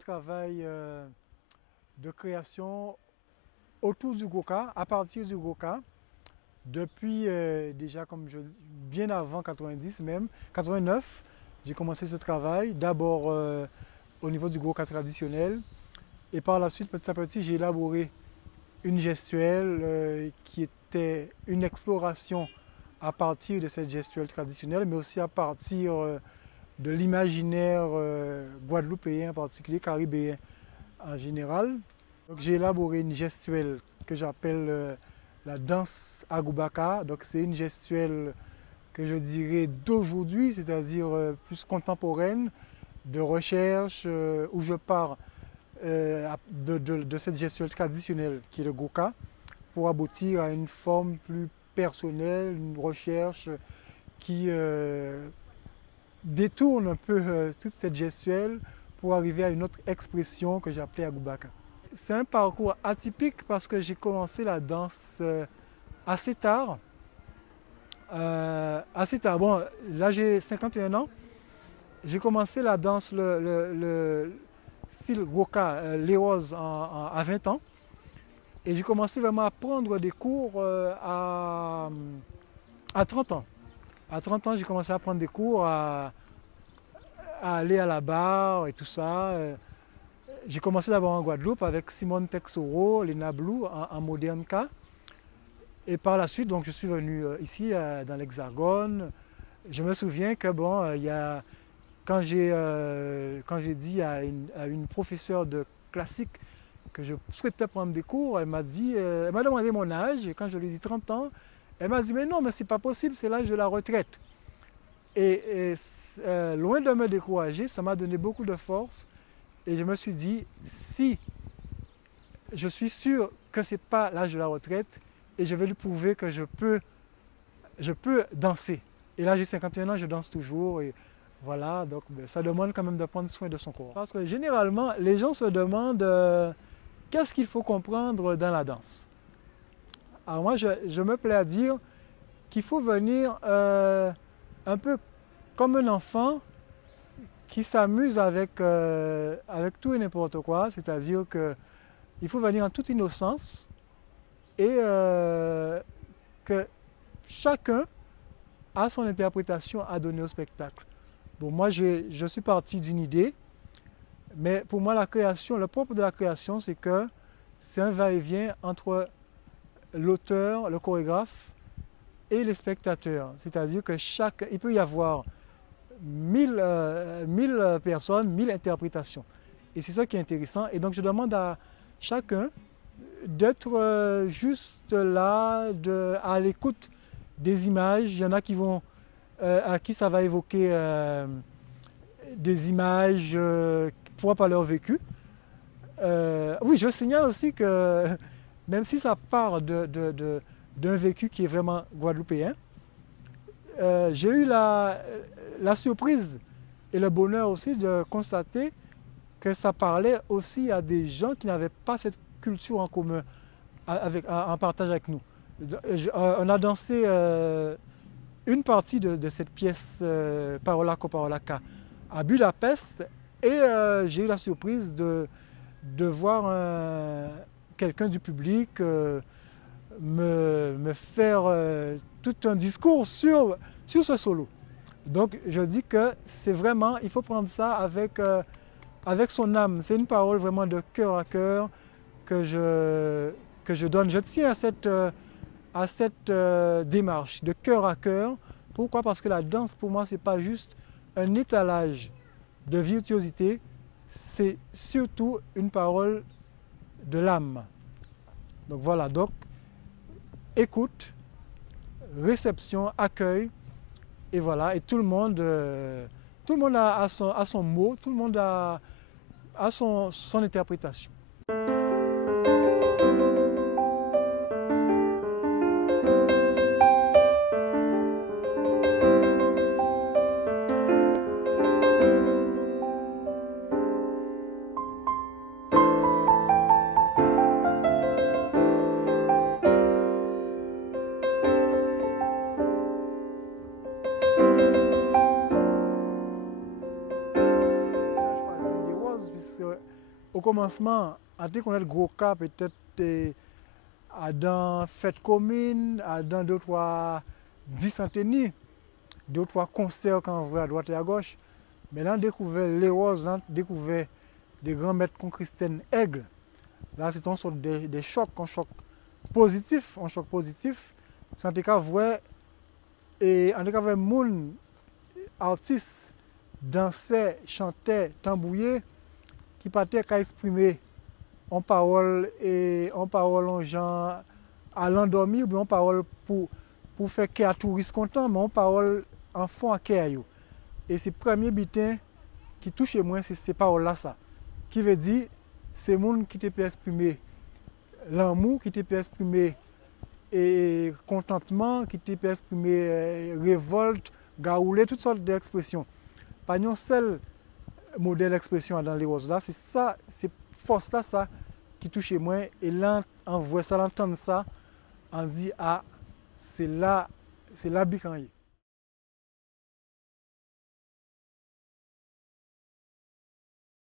travail de création autour du Goka, à partir du Goka, depuis déjà bien avant 90 même, 89, j'ai commencé ce travail, d'abord au niveau du Goka traditionnel, et par la suite, petit à petit, j'ai élaboré une gestuelle qui était une exploration à partir de cette gestuelle traditionnelle, mais aussi à partir de l'imaginaire guadeloupéen en particulier, caribéen en général. Donc j'ai élaboré une gestuelle que j'appelle la danse Agubaka. Donc c'est une gestuelle que je dirais d'aujourd'hui, c'est-à-dire plus contemporaine, de recherche, où je pars de cette gestuelle traditionnelle qui est le Goka, pour aboutir à une forme plus personnelle, une recherche qui détourne un peu toute cette gestuelle pour arriver à une autre expression que j'ai appelée Agubaka. C'est un parcours atypique parce que j'ai commencé la danse assez tard. Bon, là j'ai 51 ans. J'ai commencé la danse, le style Goka, les roses, à 20 ans. Et j'ai commencé vraiment à prendre des cours à 30 ans. À 30 ans, j'ai commencé à prendre des cours, à aller à la barre et tout ça. J'ai commencé d'abord en Guadeloupe avec Simone Texoro, les Nablou en moderne K. Et par la suite, donc, je suis venu ici dans l'Hexagone. Je me souviens que bon, quand j'ai dit à une professeure de classique que je souhaitais prendre des cours, elle m'a demandé mon âge, et quand je lui ai dit 30 ans, elle m'a dit mais non, mais c'est pas possible, c'est l'âge de la retraite. Et loin de me décourager, ça m'a donné beaucoup de force, et je me suis dit, si je suis sûr que ce n'est pas l'âge de la retraite, et je vais lui prouver que je peux danser. Et là j'ai 51 ans, je danse toujours, et voilà, donc ça demande quand même de prendre soin de son corps. Parce que généralement, les gens se demandent qu'est-ce qu'il faut comprendre dans la danse. Alors moi, je me plais à dire qu'il faut venir un peu comme un enfant qui s'amuse avec tout et n'importe quoi, c'est-à-dire qu'il faut venir en toute innocence et que chacun a son interprétation à donner au spectacle. Bon, moi, je suis parti d'une idée, mais pour moi, la création, le propre de la création, c'est que c'est un va-et-vient entre l'auteur, le chorégraphe et les spectateurs. C'est-à-dire que il peut y avoir 1000 personnes, 1000 interprétations. Et c'est ça qui est intéressant. Et donc je demande à chacun d'être juste là, à l'écoute des images. Il y en a à qui ça va évoquer des images propres par leur vécu. Oui, je signale aussi que même si ça part d'un vécu qui est vraiment guadeloupéen, j'ai eu la surprise et le bonheur aussi de constater que ça parlait aussi à des gens qui n'avaient pas cette culture en commun, en partage avec nous. On a dansé une partie de cette pièce Parolako Parolaka à Budapest et j'ai eu la surprise de voir quelqu'un du public me faire tout un discours sur ce solo. Donc je dis que c'est vraiment, il faut prendre ça avec son âme. C'est une parole vraiment de cœur à cœur que je donne. Je tiens à cette démarche de cœur à cœur. Pourquoi? Parce que la danse pour moi, ce n'est pas juste un étalage de virtuosité, c'est surtout une parole de l'âme. Donc voilà, donc écoute, réception, accueil, et voilà, et tout le monde a son mot, tout le monde a son interprétation. que au commencement, on a connaître gros cas peut-être dans fête commune, dans 2-3 discenténies, 2-3 concerts qu'on voit à droite et à gauche. Mais là, on a découvert les roses, on a découvert des grands maîtres comme Christine Aigle. Là, c'est une sorte de choc, un choc positif, un choc positif. En tout cas, voir et en tout cas, moun artistes dansaient, chantaient, tambouillaient, qui partaient qu'à exprimer en parole et en parole en gens à l'endormi ou bien en parole pour faire qu'un touriste content, mais en parole en fond à cœur. Et c'est le premier bitin qui touche moi, c'est ces paroles-là, ça. Qui veut dire, c'est le monde qui te peut exprimer l'amour, qui te peut exprimer et contentement, qui te peut exprimer révolte, gaoulé, toutes sortes d'expressions. Pas un seul modèle d'expression dans les roses là, c'est ça, c'est force là, ça qui touche moi. Et là, on voit ça, on entend ça, on dit ah, c'est là Bikanye.